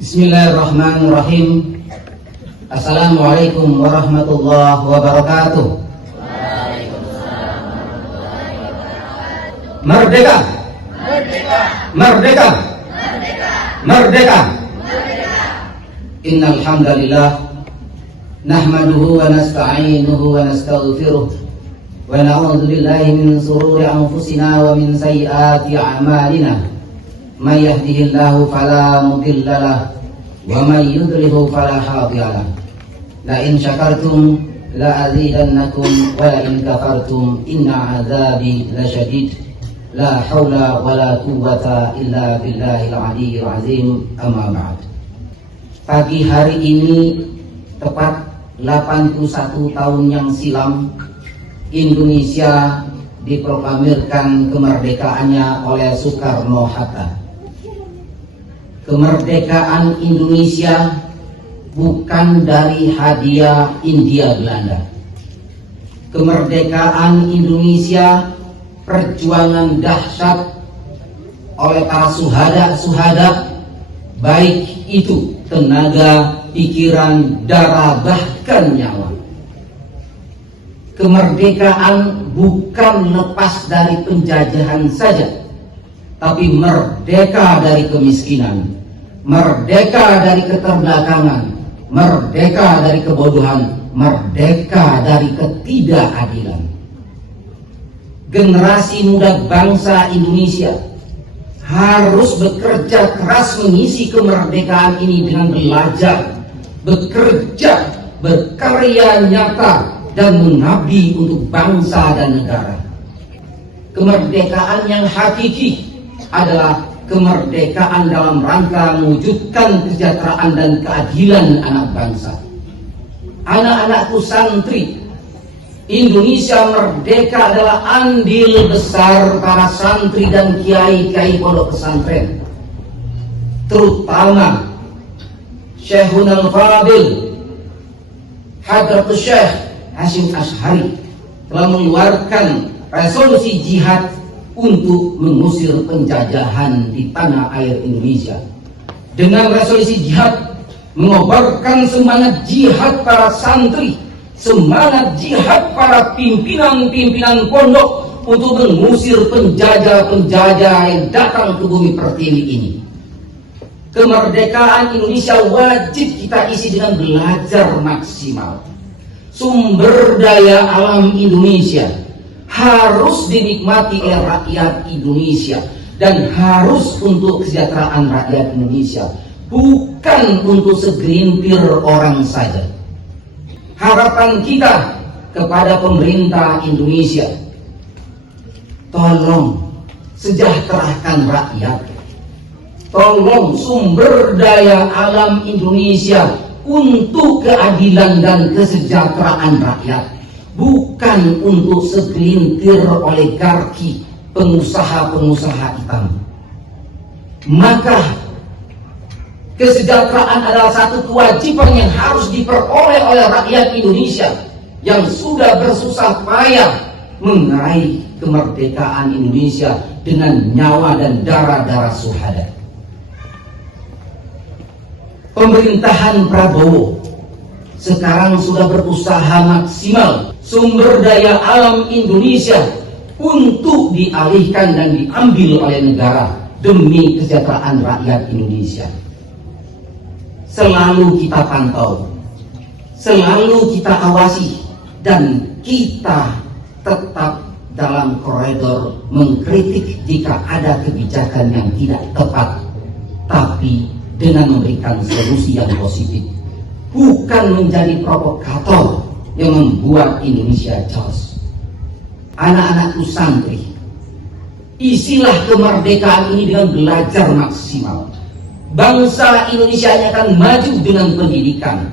Bismillahirrahmanirrahim. Assalamualaikum warahmatullahi wabarakatuh. Merdeka! Merdeka! Merdeka! Merdeka! Merdeka! Innal hamdalillah nahmaduhu wa nasta'inuhu wa nastaghfiruh wa na'udzu billahi min shururi anfusina wa min sayyiati a'malina. May yahdihillahu fala mudilla lahu wa may yudlilhu fala hadiya lahu. La in syakartum la azidannakum wa la in kafartum inna 'adzabi lasyadid. La haula wa la quwwata illa billahil aliyyil azim. Amma ba'd. Pagi hari ini tepat 81 tahun yang silam Indonesia diproklamirkan kemerdekaannya oleh Soekarno-Hatta. Kemerdekaan Indonesia bukan dari hadiah India Belanda. Kemerdekaan Indonesia perjuangan dahsyat oleh para suhada, baik itu tenaga, pikiran, darah, bahkan nyawa. Kemerdekaan bukan lepas dari penjajahan saja, tapi merdeka dari kemiskinan, merdeka dari keterbelakangan, merdeka dari kebodohan, merdeka dari ketidakadilan. Generasi muda bangsa Indonesia harus bekerja keras mengisi kemerdekaan ini dengan belajar, bekerja, berkarya nyata, dan mengabdi untuk bangsa dan negara. Kemerdekaan yang hakiki adalah kemerdekaan dalam rangka mewujudkan kesejahteraan dan keadilan anak bangsa. Anak-anakku santri, Indonesia merdeka adalah andil besar para santri dan kiai-kiai pondok pesantren, terutama Syekhun Al-Fadil Hadratus Syekh Hashim Ash'ari telah mengeluarkan resolusi jihad untuk mengusir penjajahan di tanah air Indonesia. Dengan resolusi jihad mengobarkan semangat jihad para santri, semangat jihad para pimpinan-pimpinan pondok untuk mengusir penjajah-penjajah yang datang ke bumi pertiwi ini. Kemerdekaan Indonesia wajib kita isi dengan belajar maksimal. Sumber daya alam Indonesia harus dinikmati oleh rakyat Indonesia dan harus untuk kesejahteraan rakyat Indonesia, bukan untuk segelintir orang saja. Harapan kita kepada pemerintah Indonesia, tolong sejahterakan rakyat, tolong sumber daya alam Indonesia untuk keadilan dan kesejahteraan rakyat, bukan untuk segelintir oligarki pengusaha-pengusaha hitam. Maka kesejahteraan adalah satu kewajiban yang harus diperoleh oleh rakyat Indonesia yang sudah bersusah payah meraih kemerdekaan Indonesia dengan nyawa dan darah-darah syuhada. Pemerintahan Prabowo sekarang sudah berusaha maksimal sumber daya alam Indonesia untuk dialihkan dan diambil oleh negara demi kesejahteraan rakyat Indonesia. Selalu kita pantau, selalu kita awasi, dan kita tetap dalam koridor mengkritik jika ada kebijakan yang tidak tepat, tapi dengan memberikan solusi yang positif, bukan menjadi provokator yang membuat Indonesia chaos. Anak-anakku santri, isilah kemerdekaan ini dengan belajar maksimal. Bangsa Indonesia akan maju dengan pendidikan.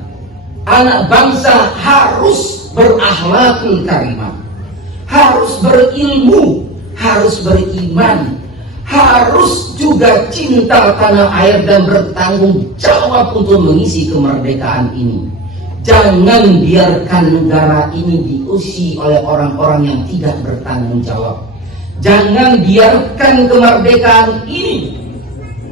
Anak bangsa harus berakhlakul karimah, harus berilmu, harus beriman, harus juga cinta tanah air dan bertanggung jawab untuk mengisi kemerdekaan ini. Jangan biarkan negara ini diusi oleh orang-orang yang tidak bertanggung jawab. Jangan biarkan kemerdekaan ini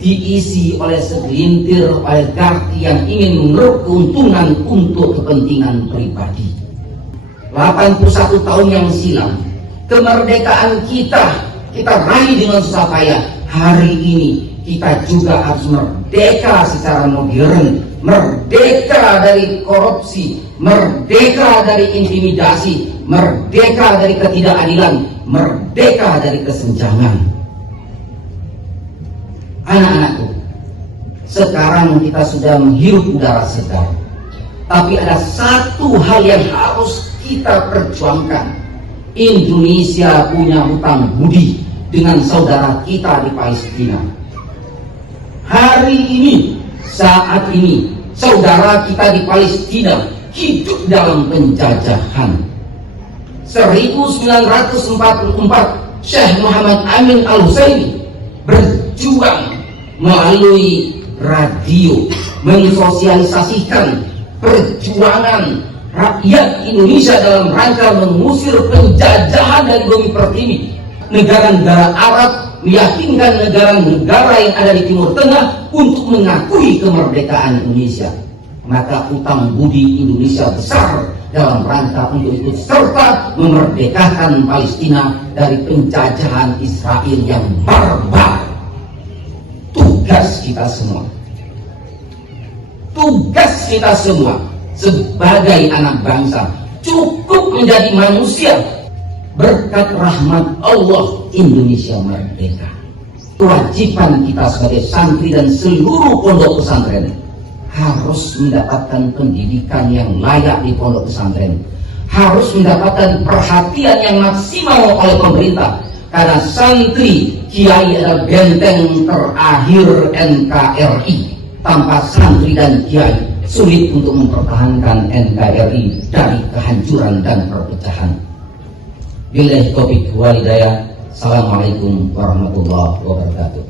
diisi oleh segelintir oligarki yang ingin mengeruk keuntungan untuk kepentingan pribadi. 81 tahun yang silam, kemerdekaan kita raih dengan susah payah. Hari ini kita juga harus merdeka secara modern, merdeka dari korupsi, merdeka dari intimidasi, merdeka dari ketidakadilan, merdeka dari kesenjangan. Anak-anakku, sekarang kita sudah menghirup udara segar, tapi ada satu hal yang harus kita perjuangkan. Indonesia punya hutang budi dengan saudara kita di Palestina. Hari ini, saat ini, saudara kita di Palestina hidup dalam penjajahan. 1944, Syekh Muhammad Amin Al-Husaini berjuang melalui radio mensosialisasikan perjuangan rakyat Indonesia dalam rangka mengusir penjajahan dari bumi pertiwi. Negara-negara Arab meyakinkan negara-negara yang ada di Timur Tengah untuk mengakui kemerdekaan Indonesia. Maka utang budi Indonesia besar dalam rangka untuk ikut serta memerdekakan Palestina dari penjajahan Israel yang barbar. Tugas kita semua sebagai anak bangsa cukup menjadi manusia. Berkat rahmat Allah, Indonesia merdeka. Kewajiban kita sebagai santri dan seluruh pondok pesantren harus mendapatkan pendidikan yang layak di pondok pesantren, harus mendapatkan perhatian yang maksimal oleh pemerintah, karena santri kiai adalah benteng terakhir NKRI. Tanpa santri dan kiai sulit untuk mempertahankan NKRI dari kehancuran dan perpecahan. Billahi taufiq wal hidayah. Assalamualaikum warahmatullahi wabarakatuh.